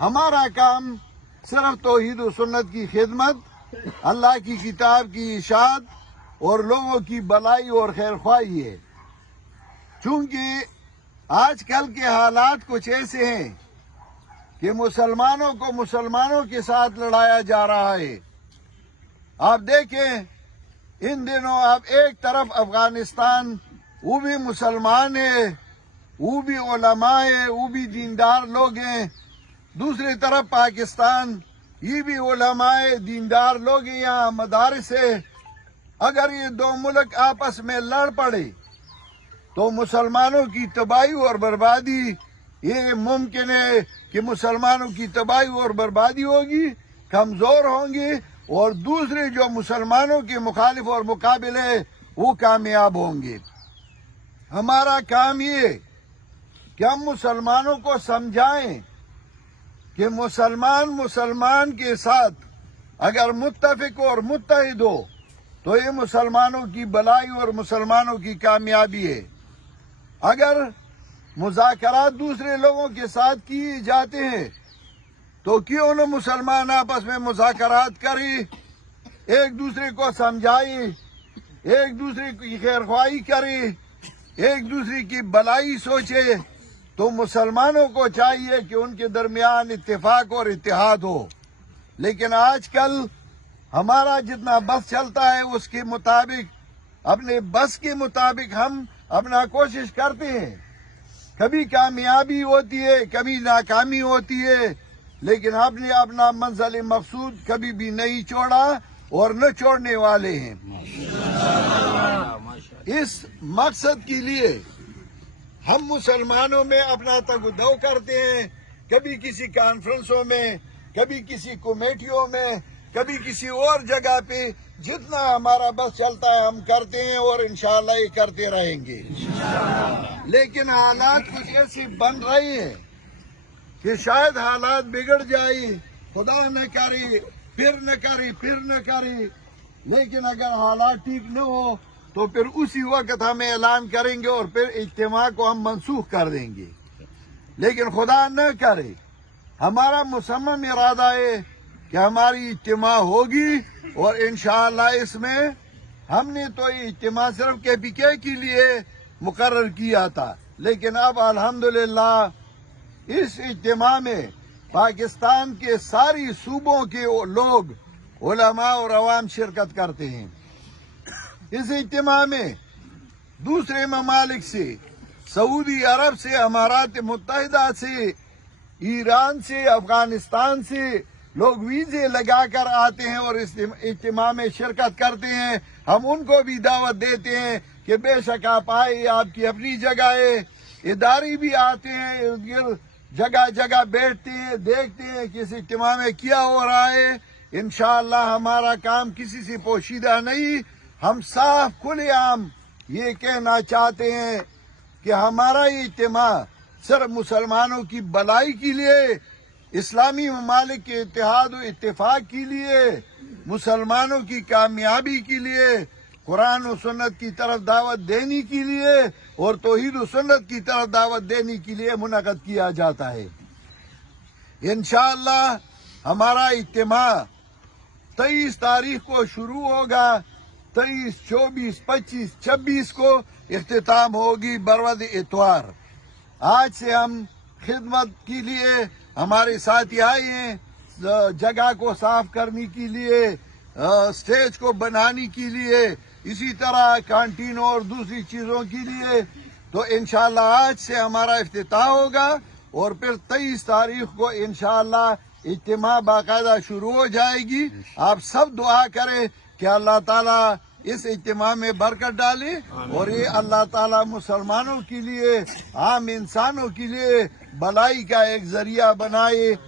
ہمارا کام صرف توحید و سنت کی خدمت، اللہ کی کتاب کی اشاعت اور لوگوں کی بلائی اور خیر خواہی ہے۔ چونکہ آج کل کے حالات کچھ ایسے ہیں کہ مسلمانوں کو مسلمانوں کے ساتھ لڑایا جا رہا ہے۔ آپ دیکھیں ان دنوں آپ ایک طرف افغانستان وہ بھی مسلمان ہے، وہ بھی علماء ہیں، وہ بھی دیندار لوگ ہیں، دوسری طرف پاکستان یہ بھی علماء دیندار لوگ ہیں، یہاں مدارس ہے۔ اگر یہ دو ملک آپس میں لڑ پڑے تو مسلمانوں کی تباہی اور بربادی، یہ ممکن ہے کہ مسلمانوں کی تباہی اور بربادی ہوگی، کمزور ہوں گی، اور دوسرے جو مسلمانوں کے مخالف اور مقابل ہے وہ کامیاب ہوں گے۔ ہمارا کام یہ ہے کہ ہم مسلمانوں کو سمجھائیں کہ مسلمان کے ساتھ اگر متفق اور متحد ہو تو یہ مسلمانوں کی بلائی اور مسلمانوں کی کامیابی ہے۔ اگر مذاکرات دوسرے لوگوں کے ساتھ کیے جاتے ہیں تو کیوں نہ مسلمان آپس میں مذاکرات کریں، ایک دوسرے کو سمجھائیں، ایک دوسرے کی خیر خواہی کریں، ایک دوسرے کی بلائی سوچے۔ تو مسلمانوں کو چاہیے کہ ان کے درمیان اتفاق اور اتحاد ہو، لیکن آج کل ہمارا جتنا بس چلتا ہے اس کے مطابق، اپنے بس کے مطابق ہم اپنا کوشش کرتے ہیں، کبھی کامیابی ہوتی ہے کبھی ناکامی ہوتی ہے، لیکن ہم نے اپنا منزل مقصود کبھی بھی نہیں چھوڑا اور نہ چھوڑنے والے ہیں۔ اس مقصد کے لیے ہم مسلمانوں میں اپنا تگ و دو کرتے ہیں، کبھی کسی کانفرنسوں میں، کبھی کسی کمیٹیوں میں، کبھی کسی اور جگہ پہ، جتنا ہمارا بس چلتا ہے ہم کرتے ہیں اور انشاءاللہ یہ کرتے رہیں گے۔ لیکن حالات کچھ ایسی بن رہی ہیں کہ شاید حالات بگڑ جائیں، خدا نہ کرے، پھر نہ کرے، لیکن اگر حالات ٹھیک نہ ہو تو پھر اسی وقت ہم اعلان کریں گے اور پھر اجتماع کو ہم منسوخ کر دیں گے۔ لیکن خدا نہ کرے، ہمارا مصمم ارادہ ہے کہ ہماری اجتماع ہوگی، اور انشاءاللہ اس میں ہم نے تو یہ اجتماع صرف KPK کے لیے مقرر کیا تھا، لیکن اب الحمدللہ اس اجتماع میں پاکستان کے ساری صوبوں کے لوگ، علماء اور عوام شرکت کرتے ہیں۔ اس اجتماع میں دوسرے ممالک سے، سعودی عرب سے، امارات متحدہ سے، ایران سے، افغانستان سے لوگ ویزے لگا کر آتے ہیں اور اس اجتماع میں شرکت کرتے ہیں۔ ہم ان کو بھی دعوت دیتے ہیں کہ بے شک آپ آئے، آپ کی اپنی جگہ ہے۔ ادارے بھی آتے ہیں، ارد گرد جگہ جگہ بیٹھتے ہیں، دیکھتے ہیں کہ اس اجتماع میں کیا ہو رہا ہے۔ انشاءاللہ ہمارا کام کسی سے پوشیدہ نہیں، ہم صاف کھلے عام یہ کہنا چاہتے ہیں کہ ہمارا یہ اجتماع صرف مسلمانوں کی بلائی کے لیے، اسلامی ممالک کے اتحاد و اتفاق کے لیے، مسلمانوں کی کامیابی کے لیے، قرآن و سنت کی طرف دعوت دینے کے لیے اور توحید و سنت کی طرف دعوت دینے کے لیے منعقد کیا جاتا ہے۔ انشاءاللہ ہمارا اجتماع 23 تاریخ کو شروع ہوگا، 23، 24، 25، 26 کو اختتام ہوگی بروز اتوار۔ آج سے ہم خدمت کے لیے ہمارے ساتھی آئے ہیں، جگہ کو صاف کرنے کے لیے، سٹیج کو بنانے کے لیے، اسی طرح کانٹینوں اور دوسری چیزوں کے لیے۔ تو انشاءاللہ آج سے ہمارا افتتاح ہوگا اور پھر 23 تاریخ کو انشاءاللہ اجتماع باقاعدہ شروع ہو جائے گی۔ آپ سب دعا کریں کہ اللہ تعالیٰ اس اجتماع میں برکت ڈالے اور یہ اللہ تعالیٰ مسلمانوں کے لیے، عام انسانوں کے لیے بلائی کا ایک ذریعہ بنائے۔